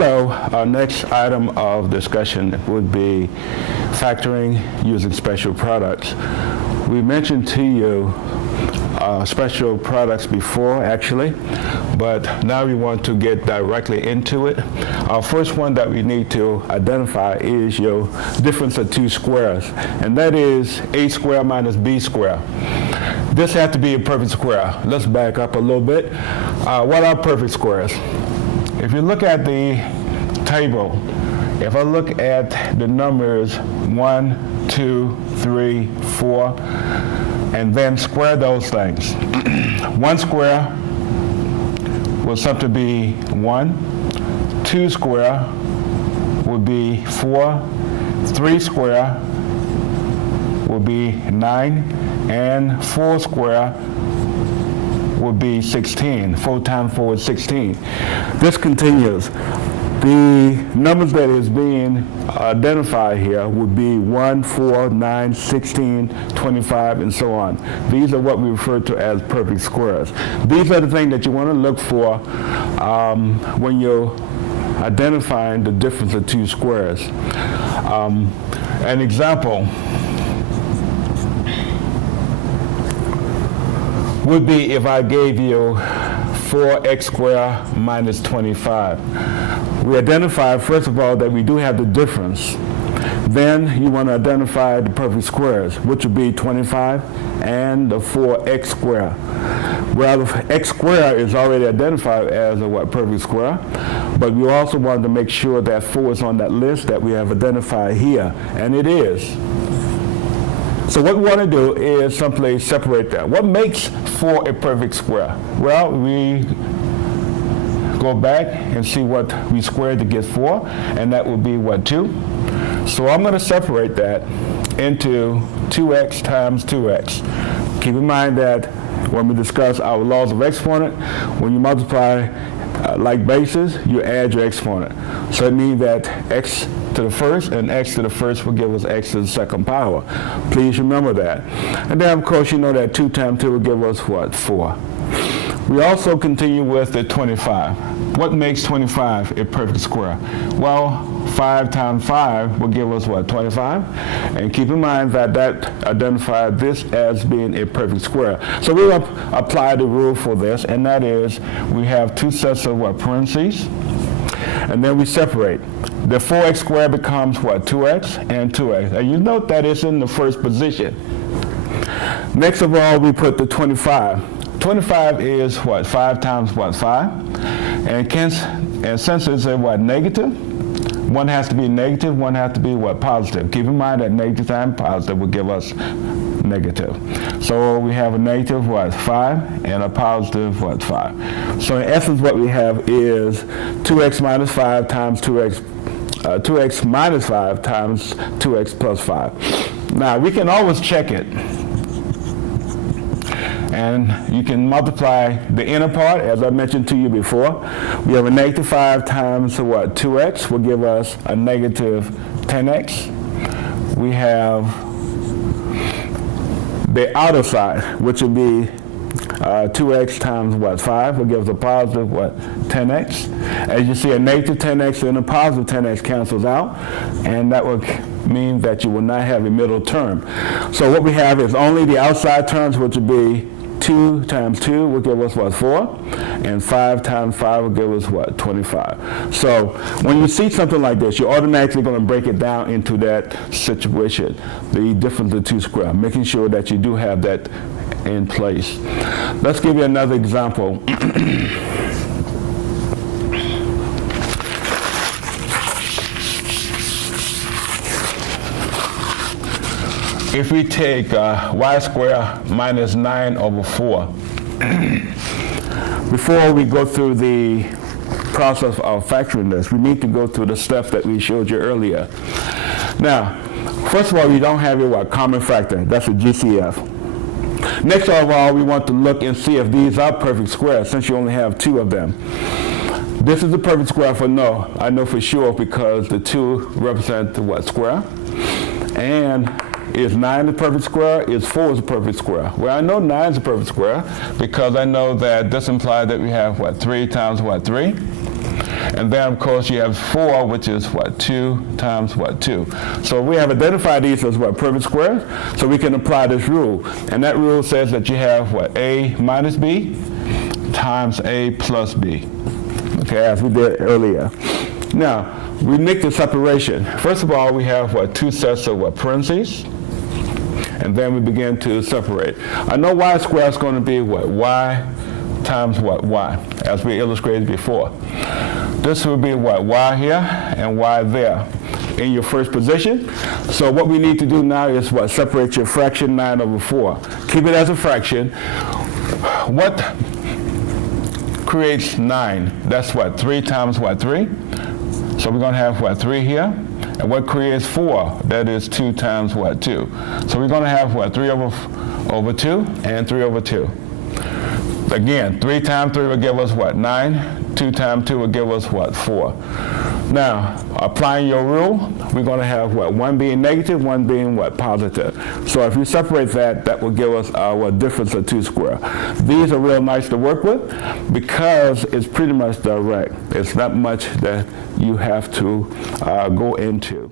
Hello, our next item of discussion would be factoring using special products. We mentioned to you special products before actually, but now we want to get directly into it. Our first one that we need to identify is your difference of two squares, and that is a squared minus b squared. This has to be a perfect square. Let's back up a little bit. What are perfect squares? If you look at the table, if I look at the numbers 1, 2, 3, 4, and then square those things. 1 square will simply be 1. 2 square would be 4. 3 square will be 9. And 4 square would be 16. 4 times 4 is 16. This continues. The numbers that is being identified here would be 1, 4, 9, 16, 25, and so on. These are what we refer to as perfect squares. These are the things that you want to look for when you're identifying the difference of two squares. An example would be if I gave you 4x squared minus 25. We identify, first of all, that we do have the difference. Then you want to identify the perfect squares, which would be 25 and the 4x squared. Well, the x squared is already identified as a perfect square, but we also wanted to make sure that 4 is on that list that we have identified here, and it is. So what we want to do is simply separate that. What makes 4 a perfect square? Well, we go back and see what we squared to get 4, and that would be what, 2? So I'm going to separate that into 2x times 2x. Keep in mind that when we discuss our laws of exponent, when you multiply like bases, you add your exponent. So it means that x to the first and x to the first will give us x to the second power. Please remember that. And then of course you know that 2 times 2 will give us what? 4. We also continue with the 25. What makes 25 a perfect square? Well, 5 times 5 will give us what? 25. And keep in mind that identifies this as being a perfect square. So we're going to apply the rule for this, and that is we have two sets of parentheses, and then we separate. The 4x squared becomes what? 2x and 2x. And you note that it's in the first position. Next of all, we put the 25. 25 is what? 5 times what? 5. And since it's a what? Negative, one has to be negative, one has to be what? Positive. Keep in mind that negative times positive will give us negative. So we have a negative what? 5 and a positive what? 5. So in essence what we have is 2x minus 5 times 2x minus 5 times 2x plus 5. Now we can always check it. And you can multiply the inner part, as I mentioned to you before. We have a negative 5 times what? 2x will give us a negative 10x. We have the outer side, which would be 2x times what? 5 will give us a positive what? 10x. As you see, a negative 10x and a positive 10x cancels out, and that will mean that you will not have a middle term. So what we have is only the outside terms, which would be 2 times 2 will give us what? 4, and 5 times 5 will give us what? 25. So when you see something like this, you're automatically going to break it down into that situation, the difference of two squares, making sure that you do have that in place. Let's give you another example. If we take y squared minus 9 over 4, before we go through the process of factoring this, we need to go through the steps that we showed you earlier. Now, first of all, we don't have your common factor. That's a GCF. Next of all, we want to look and see if these are perfect squares, since you only have 2 of them. This is a perfect square for no. I know for sure because the 2 represent the what? Square. And is 9 a perfect square? Is 4 is a perfect square? Well, I know 9 is a perfect square because I know that this implies that we have what? 3 times what? 3. And then, of course, you have 4, which is what? 2 times what? 2. So we have identified these as what? Perfect squares. So we can apply this rule. And that rule says that you have what? A minus B times A plus B. Okay, as we did earlier. Now, we make the separation. First of all, we have what? 2 sets of what? Parentheses. And then we begin to separate. I know y squared is going to be what? Y times what? Y, as we illustrated before. This will be what? Y here and y there in your first position. So what we need to do now is what? Separate your fraction 9 over 4. Keep it as a fraction. What creates 9? That's what? 3 times what? 3? So we're going to have what? 3 here. And what creates 4? That is 2 times what? 2. So we're going to have what? 3 over 2 and 3 over 2. Again, 3 times 3 will give us what? 9. 2 times 2 will give us what? 4. Now, applying your rule, we're going to have what? 1 being negative, 1 being what? Positive. So if you separate that, that will give us our difference of 2 squared. These are real nice to work with because it's pretty much direct. It's not much that you have to go into.